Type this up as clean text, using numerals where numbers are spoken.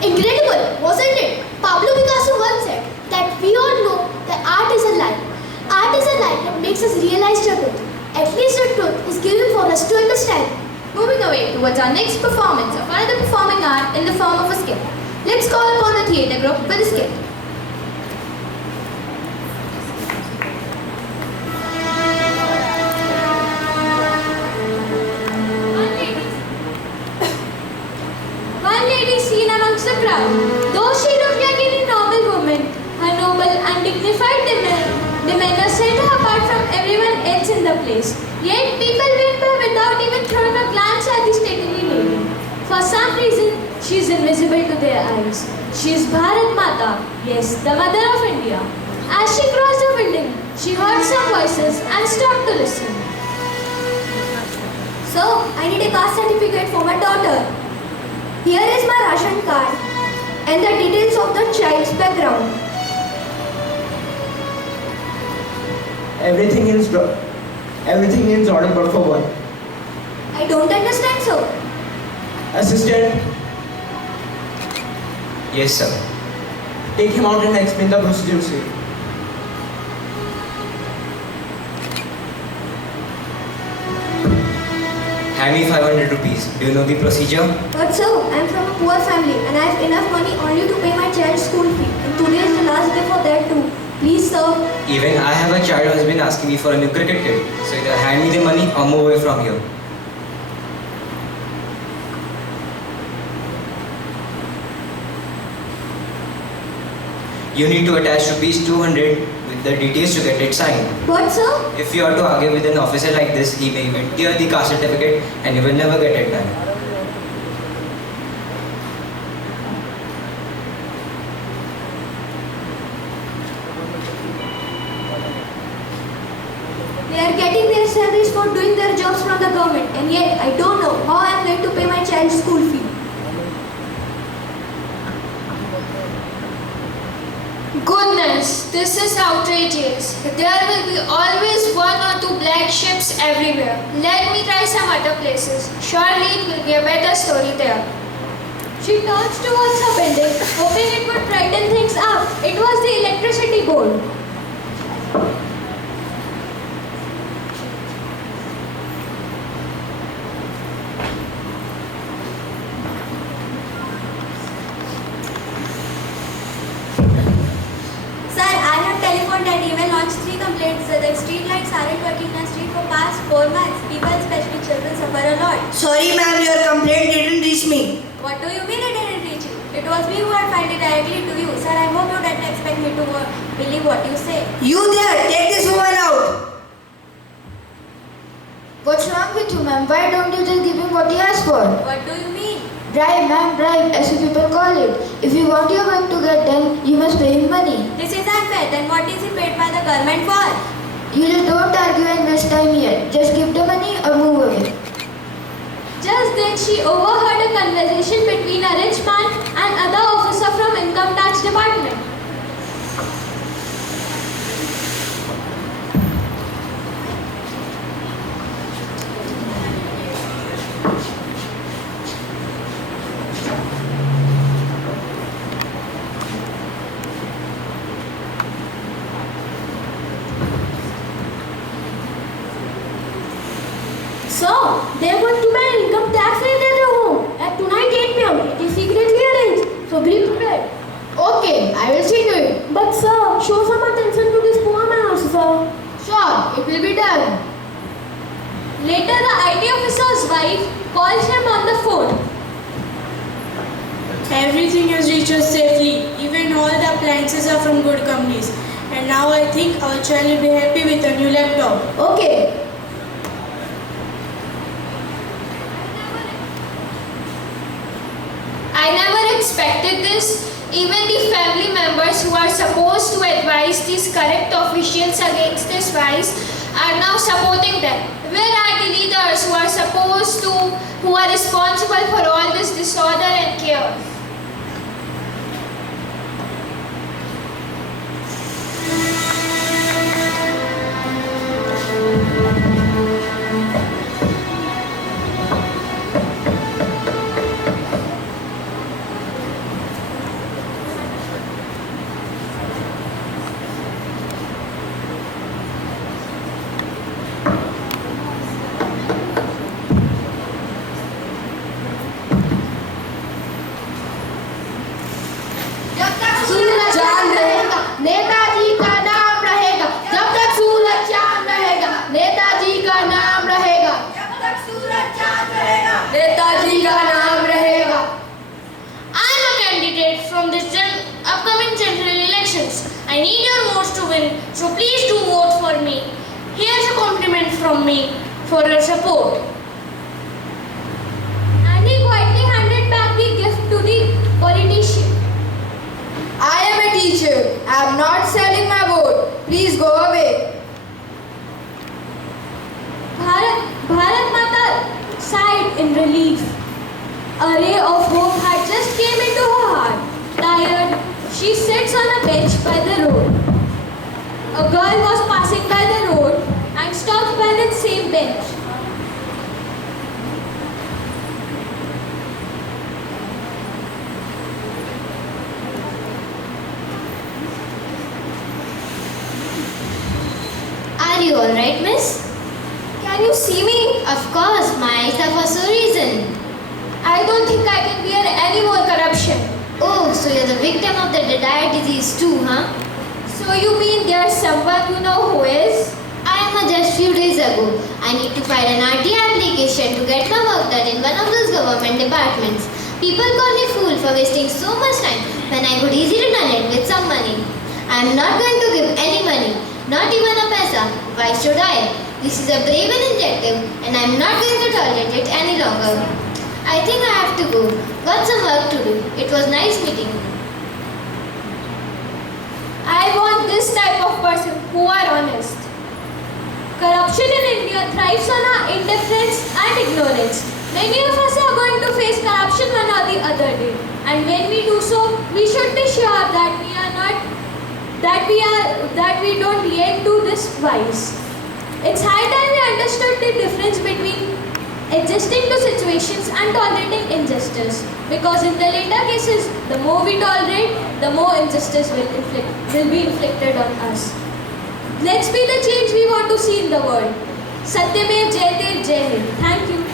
Incredible, wasn't it? Pablo Picasso once said that we all know that art is a light. Art is a light that makes us realize the truth. At least the truth is given for us to understand. Moving away towards our next performance of another performing art in the form of a skit. Let's call upon the theatre group with a skit. One lady seen amongst the crowd. Though she looked like any normal woman, her noble and dignified demeanor set her apart from everyone else in the place. Yet people went by without even throwing a glance at the stately lady. For some reason, she is invisible to their eyes. She is Bharat Mata, yes, the mother of India. As she crossed the building, she heard some voices and stopped to listen. So, I need a caste certificate for my daughter. Here is my ration card and the details of the child's background. Everything is order but for one. I don't understand, sir. Assistant, Yes, sir. take him out and explain the procedure, sir. Hand me 500 rupees. Do you know the procedure? But sir, I am from a poor family and I have enough money only to pay my child's school fee. And today is the last day for that too. Please, sir. Even I have a child who has been asking me for a new cricket kit. So either hand me the money or move away from here. You need to attach rupees 200 with the details to get it signed. What, sir? If you are to argue with an officer like this, he may even tear the caste certificate and you will never get it done. They are getting their salaries for doing their jobs from the government and yet I don't know how I am going to pay my child's school fee. Goodness, this is outrageous. There will be always one or two black ships everywhere. Let me try some other places. Surely it will be a better story there. She turns towards her building, hoping it would brighten things up. It was the electricity board. Sir, I have telephoned and even launched 3 complaints that the street lights aren't working in the street for past 4 months. People, especially children, suffer a lot. Sorry ma'am, your complaint didn't reach me. What do you mean it didn't reach you? It was me who had filed it directly to you. Sir, I hope you don't expect me to believe what you say. You there, take this woman out. What's wrong with you, ma'am? Why don't you just give him what he asked for? What do you mean? Bribe, ma'am, bribe, as you people call it. If you want your work to get done, you must pay him money. This is unfair. Then what is he paid by the government for? You just don't argue and waste time here. Just give the money or move away. Just then she overheard a conversation between a rich man and other officer from Income Tax Department. So, they want to pay income tax in their home at tonight 8 p.m. It is secretly arranged. So be prepared. Okay, I will see to it. But sir, show some attention to this poor man also, sir. Sure, it will be done. Later, the IT officer's wife calls him on the phone. Everything has reached us safely. Even all the appliances are from good companies. And now I think our child will be happy with a new laptop. Okay. I never expected this. Even the family members who are supposed to advise these correct officials against this vice are now supporting them. Where are the leaders who are responsible for all this disorder and chaos? Netaji का नाम रहेगा। I am a candidate from this upcoming general elections. I need your votes to win, so please do vote for me. Here's a compliment from me for your support. And he quietly handed back the gift to the politician. I am a teacher. I am not selling my vote. Please go away. Bharat Mata sighed in relief. A ray of hope had just came into her heart. Tired, she sits on a bench by the road. A girl was passing by the road and stopped by that same bench. Are you alright, miss? Can you see me? Of course, my eyes are for so reason. I don't think I can bear any more corruption. Oh, so you're the victim of the dire disease too, huh? So you mean there's someone you know who is? I am just few days ago. I need to file an RT application to get my work done in one of those government departments. People call me fool for wasting so much time when I could easily done it with some money. I am not going to give any money, not even a paisa. Why should I? This is a brave initiative and I am not going to tolerate it any longer. I think I have to go. Got some work to do. It was nice meeting you. I want this type of person who are honest. Corruption in India thrives on our indifference and ignorance. Many of us are going to face corruption one or the other day. And when we do so, we should be sure that we don't yield to this vice. It's high time we understood the difference between adjusting to situations and tolerating injustice. Because in the later cases, the more we tolerate, the more injustice will be inflicted on us. Let's be the change we want to see in the world. Satyamev Jayate, Jai Hind. Thank you.